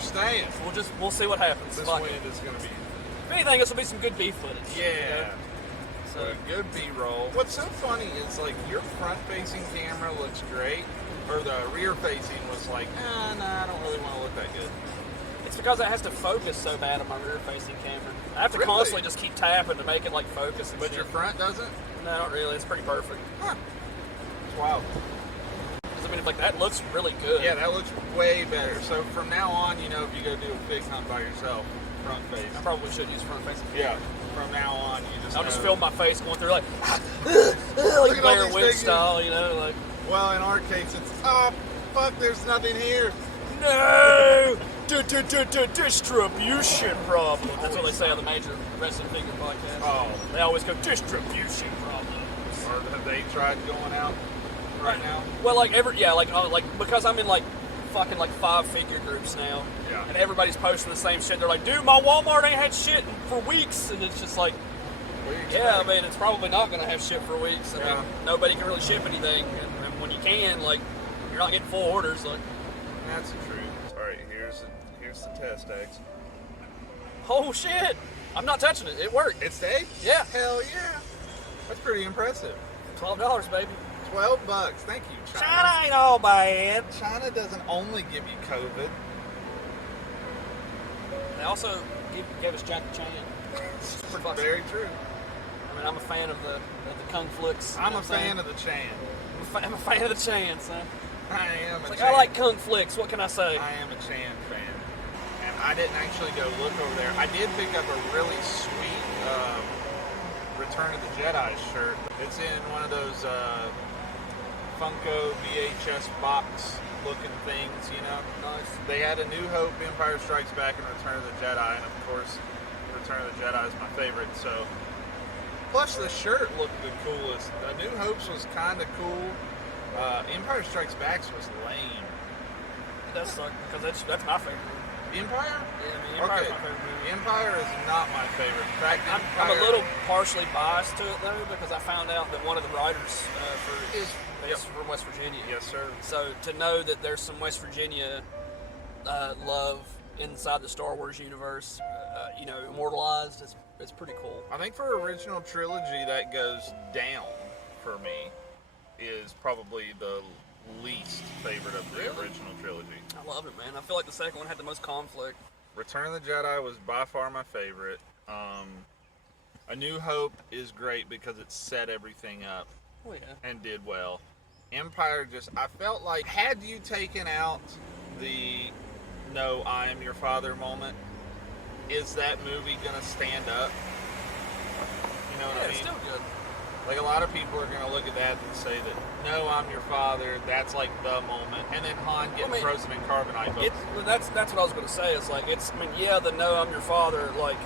staying. We'll see what happens. This wind is going to be... If anything, this will be some good B footage. Yeah. You know? So good B-roll. What's so funny is, like, your front-facing camera looks great, or the rear-facing was like, nah, I don't really want to look that good. it's because it has to focus so bad on my rear-facing camera. I have to Really? constantly just keep tapping to make it, like, focus and But shit. your front doesn't? No, not really. It's pretty perfect. Huh. It's wild. I mean, like, that looks really good. Yeah, that looks way better. So from now on, you know, if you go do a pig hunt by yourself, front face. I probably should use front-facing camera. Yeah. From now on, you just I'll know. just film my face going through, like, Look like at all Blair these Witch figures. style, you know, like... Well, in our case, it's, fuck, there's nothing here. No! Distribution problem. That's what they say on the major wrestling figure podcast. Oh. They always go, distribution problems. Or have they tried going out right now? Well, like, because I'm in, like, fucking, like, 5-figure groups now. Yeah. And everybody's posting the same shit. They're like, dude, my Walmart ain't had shit for weeks. And it's just like, What do you yeah, I expect? mean, it's probably not going to have shit for weeks. I Yeah. mean, nobody can really ship anything. And when you can, like, you're not getting full orders. Like, That's the truth. All right, here's the test, Daggs. oh, shit. I'm not touching it. It worked. It stayed? Yeah. Hell yeah. That's pretty impressive. $12, baby. $12. Thank you, China. China ain't all bad. China doesn't only give you COVID. They also gave us Jackie Chan. It's pretty fucking- Very true. I mean, I'm a fan of the Kung Flicks. I'm a fan of the Chan. I'm a fan of the Chan, son. I am a Like, Chan. I like Kung Flicks. What can I say? I am a Chan fan. And I didn't actually go look over there. I did pick up a really sweet Return of the Jedi shirt. It's in one of those Funko VHS box looking things, you know. Nice. They had A New Hope, Empire Strikes Back, and Return of the Jedi, and of course, Return of the Jedi is my favorite. So, plus the shirt looked the coolest. A New Hope's was kind of cool. Empire Strikes Back's was lame. That's like, because that's my favorite. Empire? Yeah, I mean, Empire's Okay. my favorite movie. Empire is not my favorite. In fact, I'm Empire a little partially biased to it though, because I found out that one of the writers is from West Virginia. Yes, sir. So to know that there's some West Virginia love inside the Star Wars universe, you know, immortalized, it's pretty cool. I think for original trilogy, that goes down for me. Is probably the least favorite of the original trilogy. I love it, man. I feel like the second one had the most conflict. Return of the Jedi was by far my favorite. A New Hope is great because it set everything up Oh yeah. and did well. Empire I felt like, had you taken out the "No, I am your father" moment, is that movie gonna stand up? You know what I mean? It's still good. Like, a lot of people are going to look at that and say that, "No, I'm your father," that's like the moment. And then Han getting frozen in carbonite. That's what I was going to say. Is like, I mean, yeah, the "No, I'm your father," like,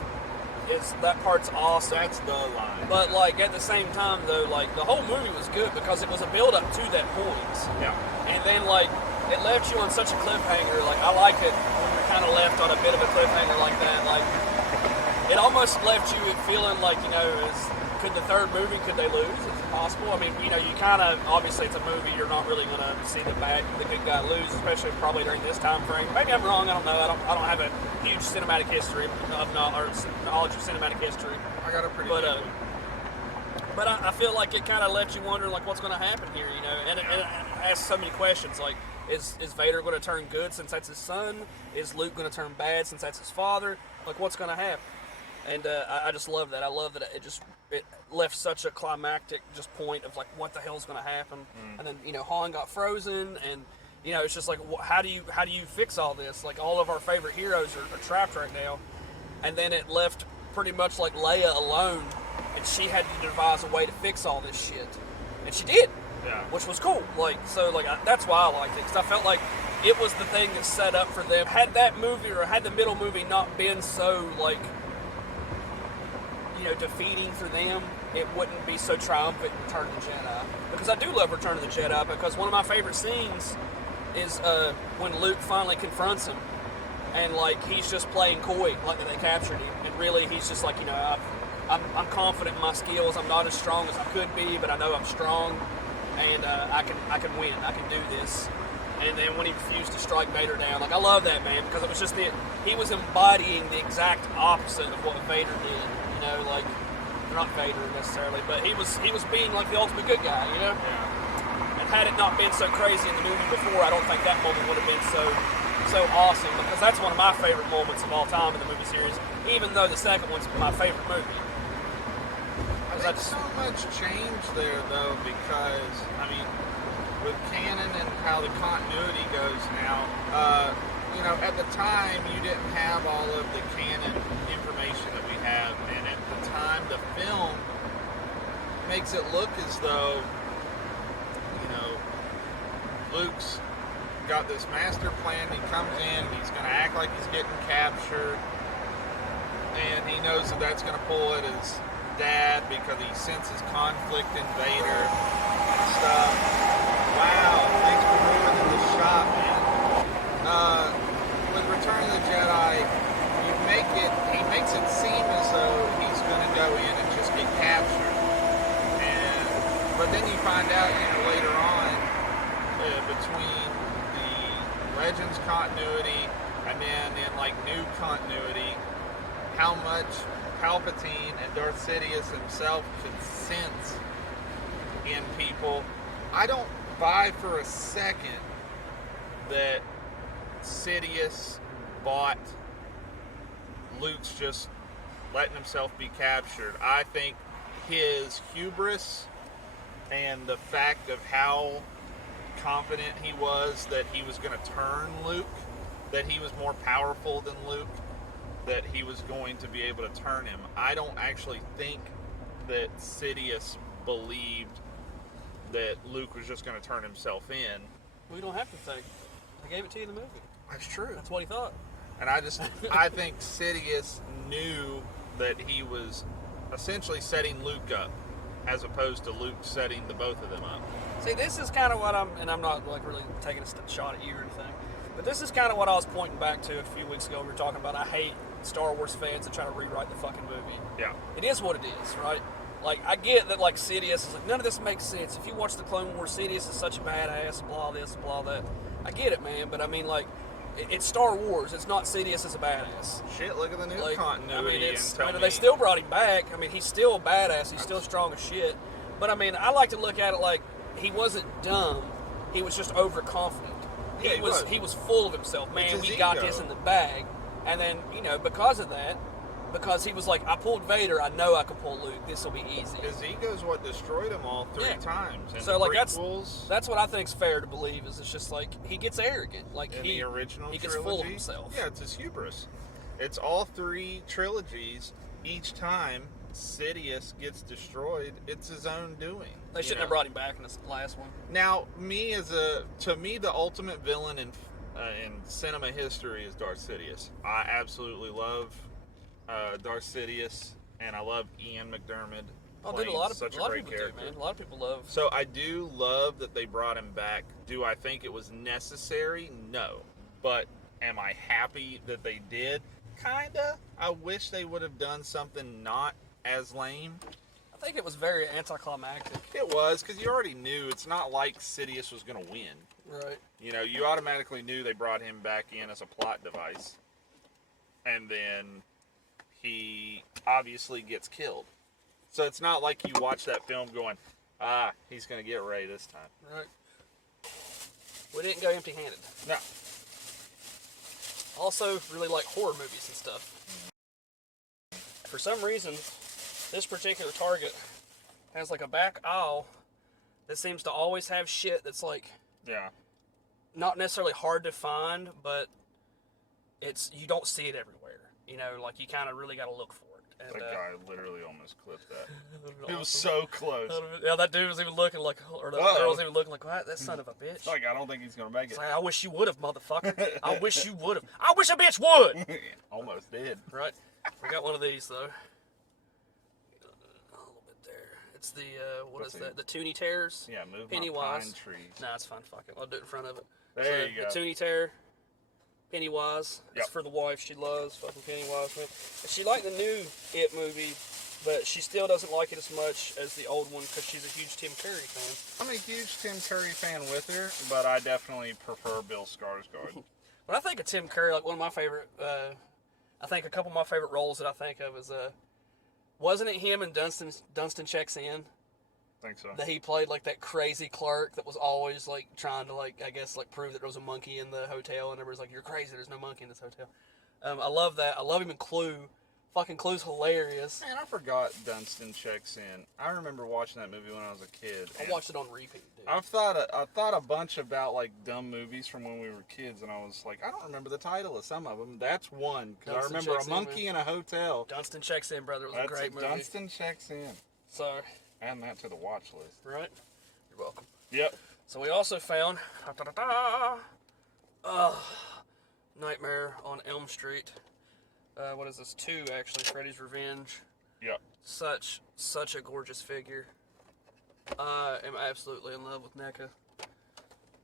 that part's awesome. That's the line. But like at the same time though, like the whole movie was good because it was a build up to that point. Yeah. And then like it left you on such a cliffhanger. Like I like it when you're kind of left on a bit of a cliffhanger like that. Like it almost left you feeling like, you know, could the third movie, could they lose? Is it possible? I mean, you know, you kind of, obviously it's a movie, you're not really going to see the good guy lose, especially probably during this time frame. Maybe I'm wrong, I don't know. I don't have a huge cinematic history or knowledge of cinematic history. I got a pretty But, good one. but I feel like it kind of left you wondering, like, what's going to happen here, you know? And it asks so many questions, like, is Vader going to turn good since that's his son? Is Luke going to turn bad since that's his father? Like, what's going to happen? And I just love that. I love that it left such a climactic just point of like what the hell's going to happen. And then, you know, Han got frozen, and you know, it's just like, how do you fix all this? Like, all of our favorite heroes are trapped right now. And then it left pretty much like Leia alone, and she had to devise a way to fix all this shit, and she did. Yeah. Which was cool. Like, so like that's why I liked it, because I felt like it was the thing that set up for them. Had that movie, or had the middle movie not been so like, you know, defeating for them, it wouldn't be so triumphant in Return of the Jedi. Because I do love Return of the Jedi, because one of my favorite scenes is when Luke finally confronts him, and like he's just playing coy, like that they captured him, and really he's just like, you know, I'm confident in my skills. I'm not as strong as I could be, but I know I'm strong, and I can win. I can do this. And then when he refused to strike Vader down, like I love that, man, because it was just he was embodying the exact opposite of what Vader did. You know, like not Vader necessarily, but he was being like the ultimate good guy. You know. Yeah. And had it not been so crazy in the movie before, I don't think that moment would have been so awesome, because that's one of my favorite moments of all time in the movie series, even though the second one's my favorite movie. I think so much changed there, though, because, I mean, with canon and how the continuity goes now, you know, at the time, you didn't have all of the canon information that we have, and at the time, the film makes it look as though, you know, Luke's got this master plan. He comes in, he's going to act like he's getting captured, and he knows that that's going to pull at his dad because he senses conflict in Vader and stuff. Wow, thanks for ruining the shot, man. With Return of the Jedi, he makes it seem as though he's going to go in and just get captured, but then you find out, you know, later on, between Legends continuity and then in like new continuity, how much Palpatine and Darth Sidious himself could sense in people. I don't buy for a second that Sidious bought Luke's just letting himself be captured. I think his hubris and the fact of how confident he was that he was going to turn Luke, that he was more powerful than Luke, that he was going to be able to turn him. I don't actually think that Sidious believed that Luke was just going to turn himself in. We don't have to think. I gave it to you in the movie. That's true. That's what he thought. And I think Sidious knew that he was essentially setting Luke up, as opposed to Luke setting the both of them up. See, this is kind of what I'm not like really taking a shot at you or anything, but this is kind of what I was pointing back to a few weeks ago. We were talking about I hate Star Wars fans that try to rewrite the fucking movie. Yeah. It is what it is, right? Like, I get that, like, Sidious is like, none of this makes sense. If you watch the Clone Wars, Sidious is such a badass, blah this, blah that. I get it, man, but I mean, like, it's Star Wars. It's not Sidious as a badass. Shit, look at the new like, continuity. I mean, they still brought him back. I mean, he's still a badass. He's still strong as shit. But, I mean, I like to look at it like he wasn't dumb. He was just overconfident. Yeah, He was full of himself. Man, we got this in the bag. And then, you know, because of that, because he was like, I pulled Vader, I know I can pull Luke. This will be easy. His ego's what destroyed him all three times. And so, like, that's what I think's fair to believe. Is it's just like he gets arrogant. Like in the original he trilogy, gets full of himself. Yeah, it's his hubris. It's all three trilogies. Each time Sidious gets destroyed, it's his own doing. They shouldn't have brought him back in this last one. Now, to me, the ultimate villain in cinema history is Darth Sidious. I absolutely love Darth Sidious, and I love Ian McDiarmid. Oh, dude, a lot of people do, man. A lot of people love. So I do love that they brought him back. Do I think it was necessary? No. But am I happy that they did? Kinda. I wish they would have done something not as lame. I think it was very anticlimactic. It was, because you already knew. It's not like Sidious was going to win. Right. You know, you automatically knew they brought him back in as a plot device. And then he obviously gets killed. So it's not like you watch that film going, he's going to get Rey this time. Right. We didn't go empty-handed. No. Also, really like horror movies and stuff. For some reason, this particular Target has like a back aisle that seems to always have shit that's like, not necessarily hard to find, but you don't see it everywhere. You know, like you kind of really got to look for it. And, that guy literally almost clipped that. It was so close. Yeah, that dude was even looking like, or the girl was even looking like, what? That son of a bitch. Like, I don't think he's going to make it. Like, I wish you would have, motherfucker. I wish you would have. I wish a bitch would. Almost did. Right. We got one of these, though. A little bit there. It's the, what is that? The Toonie Terrors? Yeah, move Pennywise. my pine trees. Nah, it's fine. Fuck it. I'll do it in front of it. There you go. The Toonie Terror. Pennywise. It's for the wife. She loves fucking Pennywise, man. And she liked the new Ep movie but she still doesn't like it as much as the old one because she's a huge Tim Curry fan. I'm a huge Tim Curry fan with her, but I definitely prefer Bill Skarsgård. When I think of Tim Curry, like one of my favorite, I think a couple of my favorite roles that I think of is, wasn't it him and Dunstan Checks In? I think so. That he played like that crazy clerk that was always like trying to like, I guess, like prove that there was a monkey in the hotel, and everybody's like, "You're crazy, there's no monkey in this hotel." I love that. I love him in Clue. Fucking Clue's hilarious. Man, I forgot Dunstan Checks In. I remember watching that movie when I was a kid. I watched it on repeat, dude. I thought a bunch about like dumb movies from when we were kids, and I was like, I don't remember the title of some of them. That's one because I remember a monkey in a hotel. Dunstan Checks In, brother. It was a great movie. Dunstan Checks In. So, add that to the watch list. Right. You're welcome. Yep. So we also found Nightmare on Elm Street. What is this? 2 actually. Freddy's Revenge. Yep. Such a gorgeous figure. I am absolutely in love with NECA.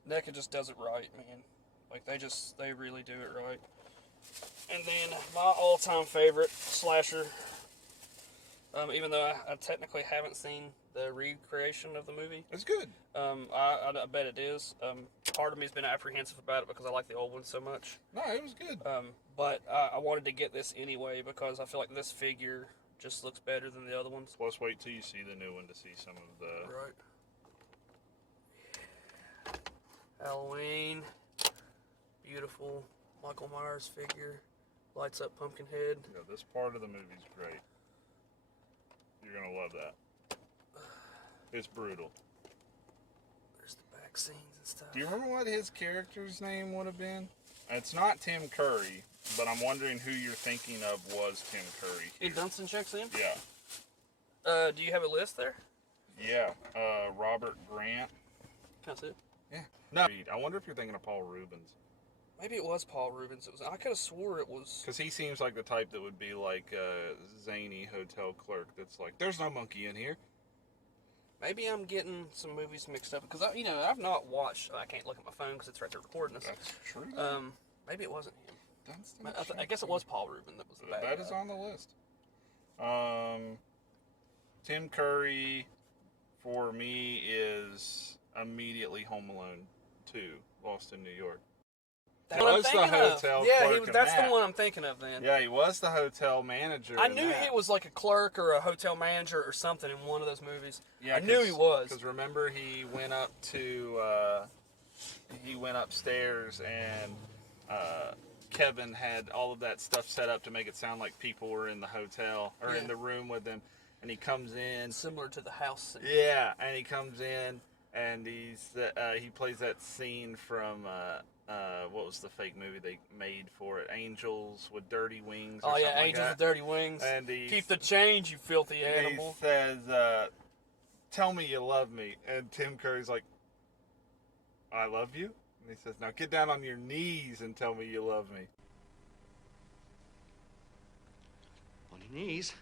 NECA just does it right, man. Like they really do it right. And then my all-time favorite slasher. Even though I technically haven't seen the recreation of the movie. It's good. I bet it is. Part of me has been apprehensive about it because I like the old one so much. No, it was good. But I wanted to get this anyway because I feel like this figure just looks better than the other ones. Let's wait till you see the new one to see some of the... Right. Yeah. Halloween. Beautiful Michael Myers figure. Lights up Pumpkinhead. Yeah, this part of the movie's great. You're going to love that. It's brutal. There's the back scenes and stuff. Do you remember what his character's name would have been? It's not Tim Curry, but I'm wondering who you're thinking of was Tim Curry. In Dunstan Checks In? Yeah. Do you have a list there? Yeah. Robert Grant. Can I see it? Yeah. No. I wonder if you're thinking of Paul Rubens. Maybe it was Paul Rubens. I could have swore it was. Because he seems like the type that would be like a zany hotel clerk that's like, there's no monkey in here. Maybe I'm getting some movies mixed up because I've not watched. I can't look at my phone because it's right there recording us. That's true. Maybe it wasn't him. Dunstan I guess it was Paul Rubin that was the bad That guy. is on the list. Tim Curry for me is immediately Home Alone 2, Lost in New York. That's what I'm thinking of. Yeah, that's the one I'm thinking of then. Yeah, he was the hotel manager. I knew he was like a clerk or a hotel manager or something in one of those movies. Yeah, I knew he was. Because remember, he went up to, he went upstairs and Kevin had all of that stuff set up to make it sound like people were in the hotel or in the room with him. And he comes in. Similar to the house scene. Yeah, and he comes in and he plays that scene from... what was the fake movie they made for it? Angels with Dirty Wings. Or something Angels like with Dirty Wings. And keep the change, you filthy animal. He says, "Tell me you love me," and Tim Curry's like, "I love you." And he says, "Now get down on your knees and tell me you love me." On your knees.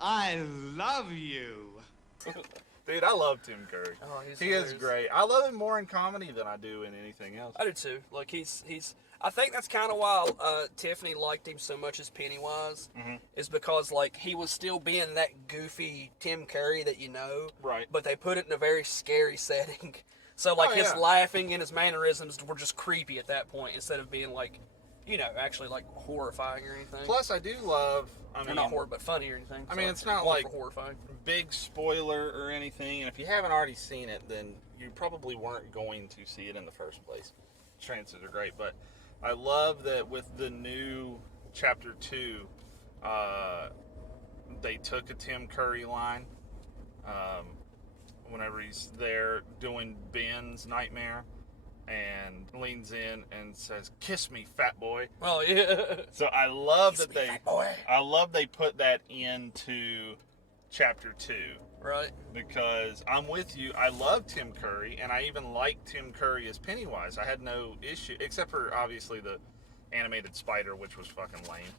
I love you. Dude, I love Tim Curry. Oh, he is great. I love him more in comedy than I do in anything else. I do too. Like he's. I think that's kind of why Tiffany liked him so much as Pennywise, is because like he was still being that goofy Tim Curry that you know, right? But they put it in a very scary setting, so like his laughing and his mannerisms were just creepy at that point instead of being like, actually like horrifying or anything. Plus, I do love. I mean, not horror, but funny or anything. I mean, it's not like horrifying. Big spoiler or anything, and if you haven't already seen it, then you probably weren't going to see it in the first place. Chances are great, but I love that with the new Chapter 2, they took a Tim Curry line whenever he's there doing Ben's nightmare and leans in and says, "Kiss me, fat boy." Oh yeah. So I love Kiss that me, fat boy. I love they put that into Chapter 2. Right. Because I'm with you. I love Tim Curry, and I even like Tim Curry as Pennywise. I had no issue, except for obviously the animated spider, which was fucking lame.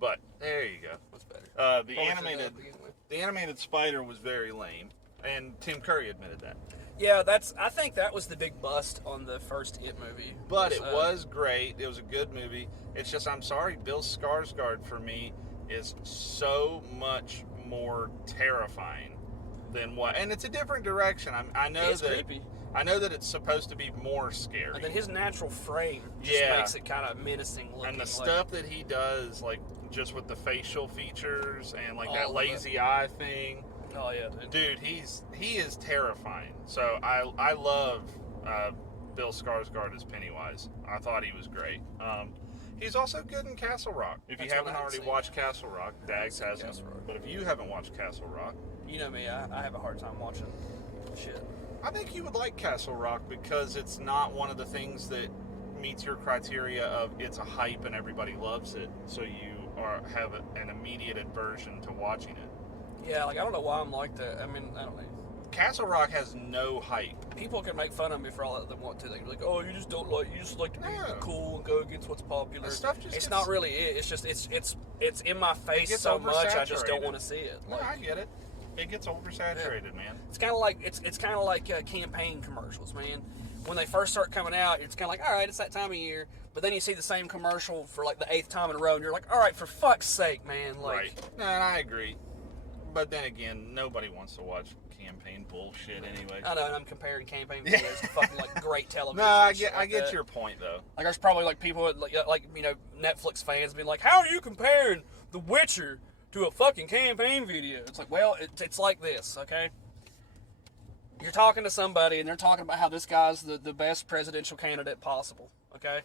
But there you go. What's better? The animated spider was very lame. And Tim Curry admitted that. Yeah, I think that was the big bust on the first It movie. But it was great. It was a good movie. It's just, I'm sorry, Bill Skarsgård for me is so much more terrifying than what. And it's a different direction. I know It's creepy. I know that it's supposed to be more scary. And then his natural frame just makes it kind of menacing looking. And the stuff that he does, like just with the facial features and like that All of lazy eye thing. Oh yeah, Dude, he is terrifying. So I love Bill Skarsgård as Pennywise. I thought he was great. He's also good in Castle Rock. If you haven't already watched Castle Rock, Daggs hasn't. But if you haven't watched Castle Rock, you know me, I have a hard time watching shit. I think you would like Castle Rock because it's not one of the things that meets your criteria of it's a hype and everybody loves it. So you have an immediate aversion to watching it. Yeah, like I don't know why I'm like that. I mean, I don't know. Castle Rock has no hype. People can make fun of me for all that they want to. They're like, "Oh, you just like to be cool and go against what's popular." Stuff just it's not really it. It's just it's in my face so much. I just don't want to see it. Like, I get it. It gets oversaturated, man. It's kind of like it's kind of like campaign commercials, man. When they first start coming out, it's kind of like, all right, it's that time of year. But then you see the same commercial for like the 8th time in a row, and you're like, all right, for fuck's sake, man. Like, right. No, and I agree. But then again, nobody wants to watch campaign bullshit anyway. I know, and I'm comparing campaign videos to fucking like great television. No, I get your point though. Like there's probably like people like you know Netflix fans being like, how are you comparing The Witcher to a fucking campaign video? It's like, well, it's like this, okay? You're talking to somebody and they're talking about how this guy's the best presidential candidate possible, okay?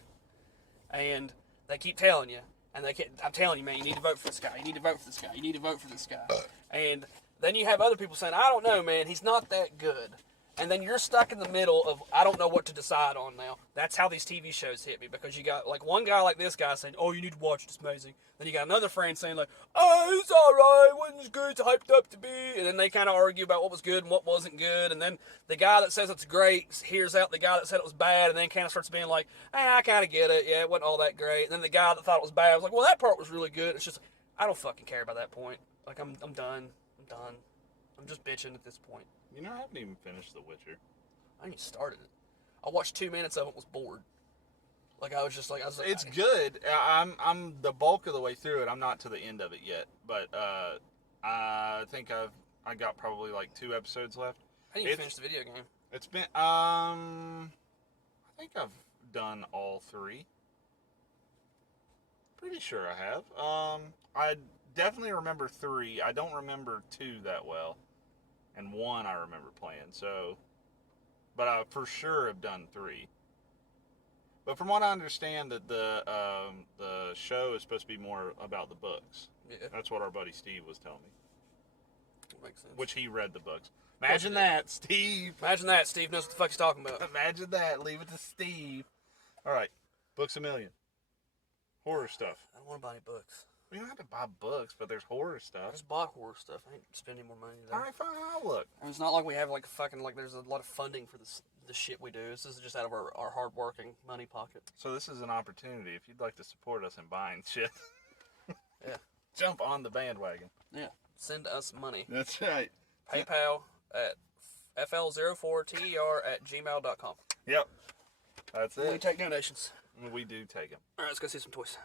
And they keep telling you, and I'm telling you, man, you need to vote for this guy. You need to vote for this guy. You need to vote for this guy. And then you have other people saying, I don't know, man, he's not that good. And then you're stuck in the middle of, I don't know what to decide on now. That's how these TV shows hit me, because you got like one guy like this guy saying, oh, you need to watch it, it's amazing. Then you got another friend saying like, oh, it's alright, wasn't as good as it's hyped up to be. And then they kind of argue about what was good and what wasn't good. And then the guy that says it's great hears out the guy that said it was bad, and then kind of starts being like, hey, I kind of get it, yeah, it wasn't all that great. And then the guy that thought it was bad was like, well, that part was really good. It's just, I don't fucking care about that point. Like, I'm done. I'm just bitching at this point. You know, I haven't even finished The Witcher. I ain't even started it. I watched 2 minutes of it, was bored. Like I was like, it's good. I'm the bulk of the way through it. I'm not to the end of it yet, but I think I got probably like 2 episodes left. I didn't even finish the video game. It's been I think I've done all 3. Pretty sure I have. I definitely remember 3. I don't remember 2 that well, and 1 I remember playing. So. But I for sure have done 3. But from what I understand, that the show is supposed to be more about the books. Yeah. That's what our buddy Steve was telling me. That makes sense. Which he read the books. Imagine that, Steve. Imagine that. Steve knows what the fuck he's talking about. Imagine that. Leave it to Steve. All right. Books a million. Horror stuff. I don't want to buy any books. We don't have to buy books, but there's horror stuff. I just bought horror stuff. I ain't spending more money there. All right, fine. I'll look. And it's not like we have like fucking like there's a lot of funding for the shit we do. This is just out of our hard-working money pocket. So this is an opportunity. If you'd like to support us in buying shit, yeah, jump on the bandwagon. Yeah, send us money. That's right. PayPal at fl04ter@gmail.com. Yep. That's it. We take donations. We do take them. All right, let's go see some toys.